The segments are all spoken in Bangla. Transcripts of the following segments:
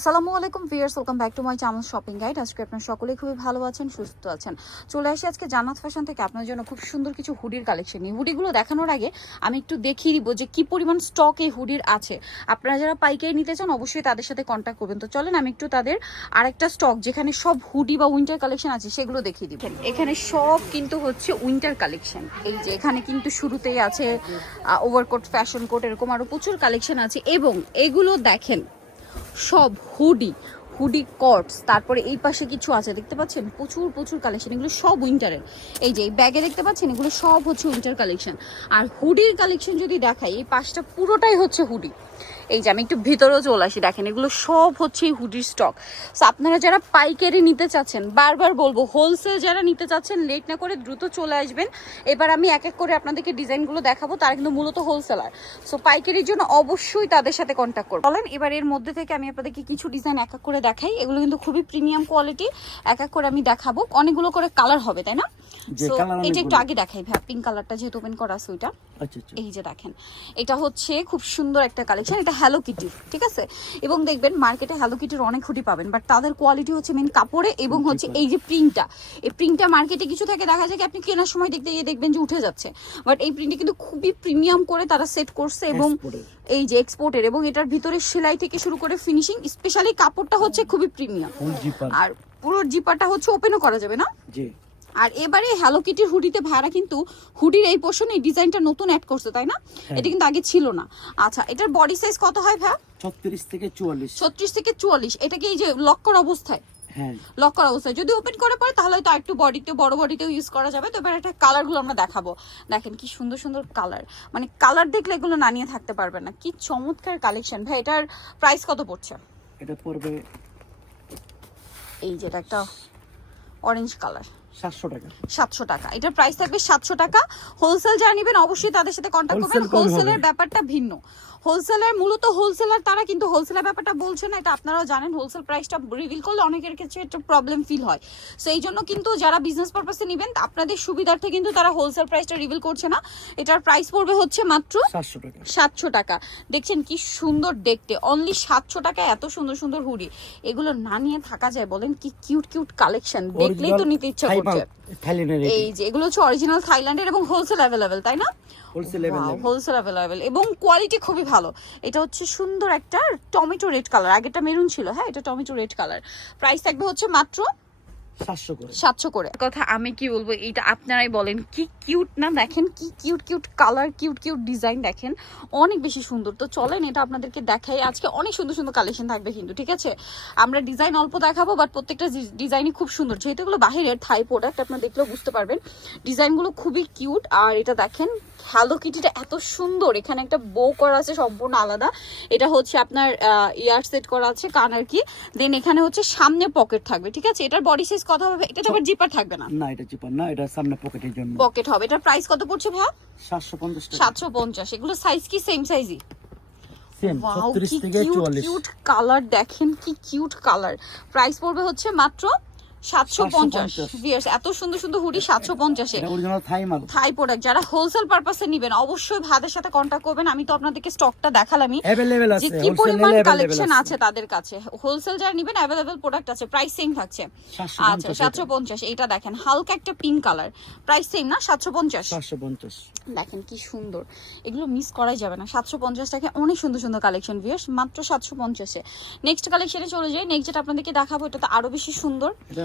আসসালামু আলাইকুম viewers welcome back to my channel shopping guide. আজকে আপনার সকলেই খুবই ভালো আছেন, সুস্থ আছেন। চলে আসি আজকে জান্নাত ফ্যাশন থেকে আপনার জন্য খুব সুন্দর কিছু হুডির কালেকশন নিয়ে। হুডিগুলো দেখানোর আগে আমি একটু দেখিয়ে দিব যে কি পরিমাণ স্টক এই হুডির আছে। আপনারা যারা পাইকারি নিতে চান, অবশ্যই তাদের সাথে কন্ট্যাক্ট করবেন। তো চলেন, আমি একটু তাদের আরেকটা স্টক যেখানে সব হুডি বা উইন্টার কালেকশন আছে, সেগুলো দেখিয়ে দিবেন এখানে সব কিন্তু হচ্ছে উইন্টার কালেকশন এই যে এখানে কিন্তু শুরুতেই আছে ওভারকোট ফ্যাশন কোট এরকম আরও প্রচুর কালেকশন আছে। এবং এগুলো দেখেন সব হুডি হুডি কটস তারপরে এই পাশে কিছু আছে, দেখতে পাচ্ছেন? প্রচুর প্রচুর কালেকশন এগুলো সব উইন্টারের এই যে, এই ব্যাগে দেখতে পাচ্ছেন? এগুলো সব হচ্ছে উইন্টার কালেকশন আর হুডির কালেকশন যদি দেখাই, এই পাশটা পুরোটাই হচ্ছে হুডি। এই যে আমি একটু ভিতরেও চলে আসি, দেখেন, এগুলো সব হচ্ছে এই হুডির স্টক সো আপনারা যারা পাইকারি নিতে চাচ্ছেন, বারবার বলব হোলসেল যারা নিতে চাচ্ছেন লেট না করে দ্রুত চলে আসবেন। এবার আমি এক এক করে আপনাদেরকে ডিজাইনগুলো দেখাবো, তারা কিন্তু মূলত হোলসেলার সো পাইকারির জন্য অবশ্যই তাদের সাথে কন্ট্যাক্ট করব। বলেন এবার এর মধ্যে থেকে আমি আপনাদেরকে কিছু ডিজাইন এক এক করে দেখাই। এগুলো কিন্তু খুবই প্রিমিয়াম কোয়ালিটি এক এক করে আমি দেখাবো। অনেকগুলো করে কালার হবে, তাই না? এটা একটু আগে দেখাই ভাই পিঙ্ক কালারটা যেহেতু ওপেন করা আছে ওইটা। আচ্ছা আচ্ছা। এই যে দেখেন এটা হচ্ছে খুব সুন্দর একটা কালেকশন এটা হ্যালো কিটির ঠিক আছে? এবং দেখবেন মার্কেটে হ্যালো কিটির অনেক হুডি পাবেন বাট তাদের কোয়ালিটি হচ্ছে মেন কাপড়ে এবং হচ্ছে এই যে প্রিন্টটা এই প্রিন্টটা মার্কেটে কিছু থেকে দেখা যায় কি আপনি কেনার সময় দেখতে গিয়ে দেখবেন যে উঠে যাচ্ছে। বাট এই প্রিন্টটা কিন্তু খুবই প্রিমিয়াম করে তারা সেট করছে এবং এই যে এক্সপোর্টের এবং এটার ভিতরে সেলাই থেকে শুরু করে ফিনিশিং স্পেশালি কাপড়টা হচ্ছে খুবই প্রিমিয়াম আর পুরো জিপারটা হচ্ছে ওপেনও করা যাবে না? জি। আর এবারে হ্যালো কিটির হুডিতে ভাইরা কিন্তু হুডির এই পোর্শনে এই ডিজাইনটা নতুন অ্যাড করছে তাই না? এটা কিন্তু আগে ছিল না। আচ্ছা এটার বডি সাইজ কত হয় ভাই ছত্রিশ থেকে চুয়াল্লিশ। ছত্রিশ থেকে চুয়াল্লিশ। এটা কি এই যে লক করা অবস্থায়? হ্যাঁ। লক করা অবস্থায়। যদি ওপেন করে পরে তাহলে হয়তো একটু বডিতে বড় বডিতেও ইউজ করা যাবে। তো এবার একটা কালারগুলো আমরা দেখাবো। দেখেন কি সুন্দর সুন্দর কালার মানে কালার দেখলে এগুলো না নিয়ে থাকতে পারবে না। কি চমৎকার কালেকশন ভাই এটার প্রাইস কত পড়ছে? এটা পড়বে এই যে এটা একটা অরেঞ্জ কালার সাতশো টাকা। সাতশো টাকা। এটার প্রাইস থাকবে সাতশো টাকা। হোলসেল যারা নেবেন অবশ্যই তাদের সাথে কন্ট্যাক্ট করবেন। হোলসেলের ব্যাপারটা ভিন্ন। হোলসেলার মূলত হোলসেলার তারা কিন্তু হোলসেলের ব্যাপারটা বলছে না এটা আপনারাও জানেন। হোলসেল প্রাইসটা রিভিল করলে অনেকের ক্ষেত্রে একটা প্রবলেম ফিল হয়। সো এই জন্য কিন্তু যারা বিজনেস পারপাসে নেবেন আপনাদের সুবিধার্থে কিন্তু তারা হোলসেল প্রাইসটা রিভিল করছে না। এটার প্রাইস পড়বে হচ্ছে মাত্র সাতশো টাকা। সাতশো টাকা। দেখছেন কি সুন্দর দেখতে। অনলি সাতশো টাকা এত সুন্দর সুন্দর হুডি। এগুলো না নিয়ে থাকা যায় বলেন কি কিউট কিউট কালেকশন দেখলেই তো নিতে ইচ্ছা থাইল্যান্ডের এই যে এগুলো হচ্ছে অরিজিনাল থাইল্যান্ডের এবং হোলসেল অ্যাভেলেবেল তাই না? হোলসেল অ্যাভেলেবেল এবং কোয়ালিটি খুবই ভালো। এটা হচ্ছে সুন্দর একটা টমেটো রেড কালার আগেটা মেরুন ছিল হ্যাঁ? এটা টমেটো রেড কালার প্রাইস থাকবে হচ্ছে মাত্র সাতশো করে। সাতশো করে। কথা আমি কি বলব এইটা আপনারাই বলেন কি কিউট না দেখেন কি cute cute colour cute cute design দেখেন অনেক বেশি সুন্দর। তো চলেন এটা আপনাদেরকে দেখাই আজকে অনেক সুন্দর সুন্দর কালেকশন থাকবে কিন্তু ঠিক আছে? আমরা ডিজাইন অল্প দেখাবো বাট প্রত্যেকটা ডিজাইনই খুব সুন্দর। যেহেতু এগুলো বাহিরের থাই প্রোডাক্ট আপনারা দেখলেও বুঝতে পারবেন। ডিজাইনগুলো খুবই কিউট আর এটা দেখেন হ্যালো কিটিটা এত সুন্দর। এখানে একটা বো করা আছে সম্পূর্ণ আলাদা। এটা হচ্ছে আপনার ইয়ার সেট করা আছে কান আর কি। দেন এখানে হচ্ছে সামনে পকেট থাকবে ঠিক আছে? এটার বডি সাইজ কত হবে? এটা তো আবার জিপার থাকবে না। না এটা জিপার না এটা সামনে পকেটের জন্য। পকেট হবে। এটার প্রাইস কত পড়ছে ভাই সাতশো পঞ্চাশ টাকা। সাতশো পঞ্চাশ। এগুলো সাইজ কি? সেম সাইজই সেম ওয়াও কি কিউট কালার দেখেন কি কিউট কালার প্রাইস পড়বে হচ্ছে মাত্র সাতশো পঞ্চাশ 750 ভিয়ার্স এত সুন্দর সুন্দর হুডি সাতশো পঞ্চাশে। থাই প্রোডাক্ট যারা হোলসেল পারপাসে নেবেন অবশ্যই ভাইদের সাথে কন্ট্যাক্ট করবেন। আমি তো আপনাদেরকে স্টকটা দেখালামই। যে কি পরিমাণ কালেকশন আছে। তাদের কাছে। হোলসেল যারা নেবেন অ্যাভেলেবেল প্রোডাক্ট আছে প্রাইস সেম থাকছে। সাতশো আচ্ছা পঞ্চাশ সাতশো পঞ্চাশ এটা দেখেন। হালকা একটা পিঙ্ক কালার প্রাইস সেম না? সাতশো পঞ্চাশ? দেখেন কি সুন্দর। এগুলো মিস করাই যাবে না। সাতশো পঞ্চাশ টাকা অনেক সুন্দর সুন্দর কালেকশন ভিয়ার্স মাত্র সাতশো পঞ্চাশে। নেক্সট কালেকশনে চলে যাই। নেক্সট যেটা আপনাদেরকে দেখাবো এটা তো আরও বেশি সুন্দর।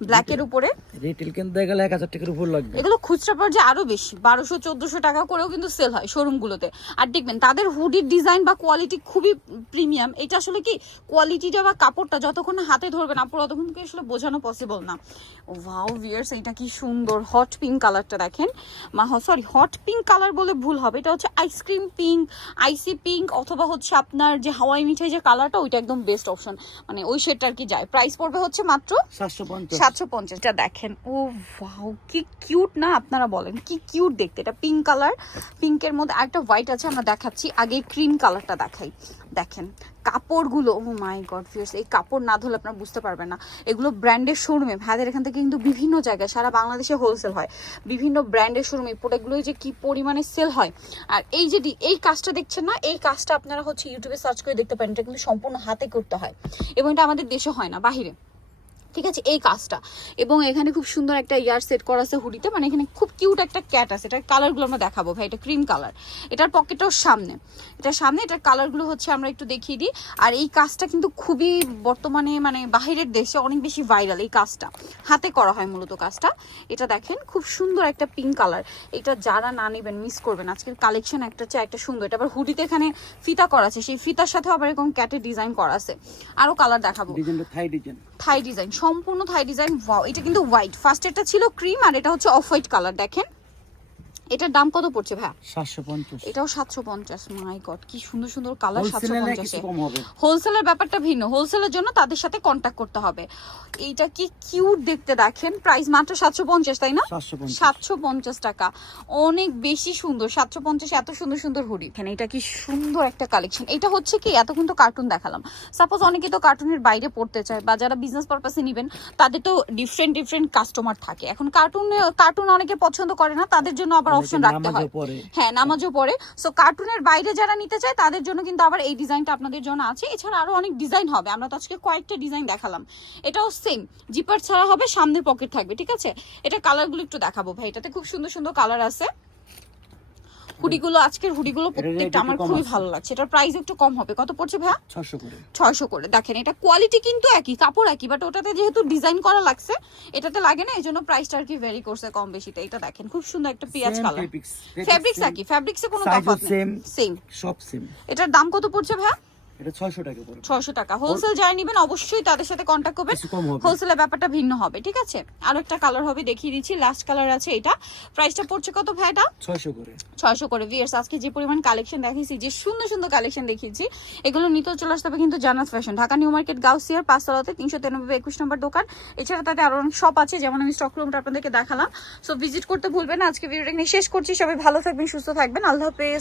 ব্ল্যাকের উপরে। রিটেল কিনতে গেলে এক হাজার টাকার উপর লাগবে। এগুলো খুচরা পর্যায়ে আরও বেশি বারোশো চোদ্দশো টাকা করেও কিন্তু সেল হয় শোরুমগুলোতে আর দেখবেন তাদের হুডির ডিজাইন বা কোয়ালিটি খুবই প্রিমিয়াম এটা আসলে কি কোয়ালিটিটা বা কাপড়টা যতক্ষণ না হাতে ধরবেন আপনার ততক্ষণ কি আসলে বোঝানো পসিবল না। ওয়াও ভিয়ার্স এটা কি সুন্দর হট পিঙ্ক কালারটা দেখেন। মা সরি হট পিঙ্ক কালার বলে ভুল হবে। এটা হচ্ছে আইসক্রিম পিঙ্ক আইসি পিঙ্ক অথবা হচ্ছে আপনার যে হাওয়াই মিঠাই যে কালারটা ওইটা একদম বেস্ট অপশন মানে ওই শেডটা আর কি যায়? প্রাইস পড়বে হচ্ছে মাত্র সাতশো পঞ্চাশ। সাতশো পঞ্চাশটা দেখেন। ও ওয়াও কি কিউট না আপনারা বলেন। কি কিউট দেখতে। এটা পিঙ্ক কালার পিঙ্কের মধ্যে একটা হোয়াইট আছে, আমরা দেখাচ্ছি। আগে ক্রিম কালারটা দেখাই। দেখেন, কাপড়গুলো ও মাই গড ফিয়ার্স এই কাপড় না ধরলে আপনারা বুঝতে পারবেন না। এগুলো ব্র্যান্ডের শোরুমে ভাইদের এখান থেকে কিন্তু বিভিন্ন জায়গায়, সারা বাংলাদেশে হোলসেল হয়। বিভিন্ন ব্র্যান্ডের শোরুমে প্রোডাক্টগুলো যে কি পরিমাণে সেল হয়। আর এই যে এই কাজটা দেখছেন না? এই কাজটা আপনারা হচ্ছে ইউটিউবে সার্চ করে দেখতে পারেন। এটা কিন্তু সম্পূর্ণ হাতে করতে হয়। এবং এটা আমাদের দেশে হয় না, বাহিরে। ঠিক আছে? এই কাজটা। এবং এখানে খুব সুন্দর একটা ইয়ার সেট করা আছে হুডিতে। মানে এখানে খুব কিউট একটা ক্যাট আছে। এটার কালারগুলো আমরা দেখাবো ভাই। এটা ক্রিম কালার। এটার পকেটও সামনে। এটার সামনে এটার কালারগুলো হচ্ছে আমরা একটু দেখিয়ে দিই। আর এই কাজটা কিন্তু খুবই বর্তমানে মানে বাইরের দেশে অনেক বেশি ভাইরাল এই কাজটা। হাতে করা হয় মূলত কাজটা। এটা দেখেন খুব সুন্দর একটা পিঙ্ক কালার। এটা যারা না নেবেন মিস করবেন। আজকের কালেকশন একটা চেয়ে একটা সুন্দর। এটা আবার হুডিতে এখানে ফিতা করা আছে। সেই ফিতার সাথে আবার এরকম ক্যাটের ডিজাইন করা আছে। আরও কালার দেখাবো। থাই ডিজাইন। থাই ডিজাইন সম্পূর্ণ থাই ডিজাইন এটা কিন্তু হোয়াইট ফার্স্ট এটা ছিল ক্রিম আর এটা হচ্ছে অফ হোয়াইট কালার দেখেন। এটার দাম কত পড়ছে ভাই সাতশো পঞ্চাশ। এটাও সাতশো পঞ্চাশ মাই গড কি সুন্দর সুন্দর কালার সাতশো হোলসেলে পঞ্চাশে কিছু হোলসেলের ব্যাপারটা ভিন্ন। হোলসেলের জন্য তাদের সাথে কন্ট্যাক্ট করতে হবে। এইটা কি কিউট দেখতে দেখেন প্রাইস মাত্র সাতশো পঞ্চাশ তাই না? সাতশো পঞ্চাশ। সাতশো পঞ্চাশ টাকা। অনেক বেশি সুন্দর সাতশো পঞ্চাশ এত সুন্দর সুন্দর হুডি। এখানে এটা কি সুন্দর একটা কালেকশন এটা হচ্ছে কি এত কিন্তু কার্টুন দেখালাম। সাপোজ অনেকে তো কার্টুনের বাইরে পড়তে চায় বা যারা বিজনেস পারপাসে নেবেন তাদের তো ডিফারেন্ট ডিফারেন্ট কাস্টমার থাকে। এখন কার্টুন কার্টুন অনেকে পছন্দ করে না তাদের জন্য আবার অপশন রাখতে হয়। পরে হ্যাঁ নামাজও পড়ে। সো কার্টুনের বাইরে যারা নিতে চায় তাদের জন্য কিন্তু আবার এই ডিজাইনটা আপনাদের জন্য আছে। এছাড়া আরও অনেক ডিজাইন হবে। আমরা তো আজকে কয়েকটা ডিজাইন দেখালাম। এটাও সেম জিপার ছাড়া হবে সামনে পকেট থাকবে ঠিক আছে? এটা কালারগুলো একটু দেখাবো ভাই। এটাতে খুব সুন্দর সুন্দর কালার আছে। হুডিগুলো আজকের হুডিগুলো প্রত্যেকটা আমার খুবই ভালো লাগছে। এটার প্রাইস একটু কম হবে। কত পড়ছে ভাইয়া? ছশো করে। ছয়শো করে। দেখেন এটা কোয়ালিটি কিন্তু একই কাপড় একই বাট ওটাতে যেহেতু ডিজাইন করা লাগছে এটাতে লাগে না এই জন্য প্রাইসটা আর কি ভ্যারি করছে কম বেশিতে এটা দেখেন খুব সুন্দর একটা পেঁয়াজ কালার ফেব্রিক্স একই ফেব্রিক্সে কোনো তফাৎ নেই। সেম সব সেম এটার দাম কত পড়ছে ভাইয়া? এটা টাকা পড়বে টাকা। হোলসেল যারা নেবেন অবশ্যই তাদের সাথে করবেন। হোলসেলের ব্যাপারটা ভিন্ন হবে ঠিক আছে? আরও একটা কালার হবে দেখিয়ে দিচ্ছি। লাস্ট কালার আছে এটা। প্রাইসটা পড়ছে কত ছয়শো করে। আজকে যে পরিমাণ কালেকশন দেখিয়েছি যে সুন্দর সুন্দর কালেকশন দেখিয়েছি এগুলো নিতেও চলে আসতে হবে কিন্তু Jannat fashion Dhaka new market গাউসিয়ার পাঁচতলাতে তিনশো তিরানব্বই একুশ নম্বর দোকান। এছাড়া তাতে আরও অনেক শপ আছে যেমন আমি স্টক রুমটা আপনাদেরকে দেখালাম। সো ভিজিট করতে ভুলবেন না আজকে ভিডিওটা এখানে শেষ করছি। সবাই ভালো থাকবেন সুস্থ থাকবেন। আল্লাহ হাফেজ।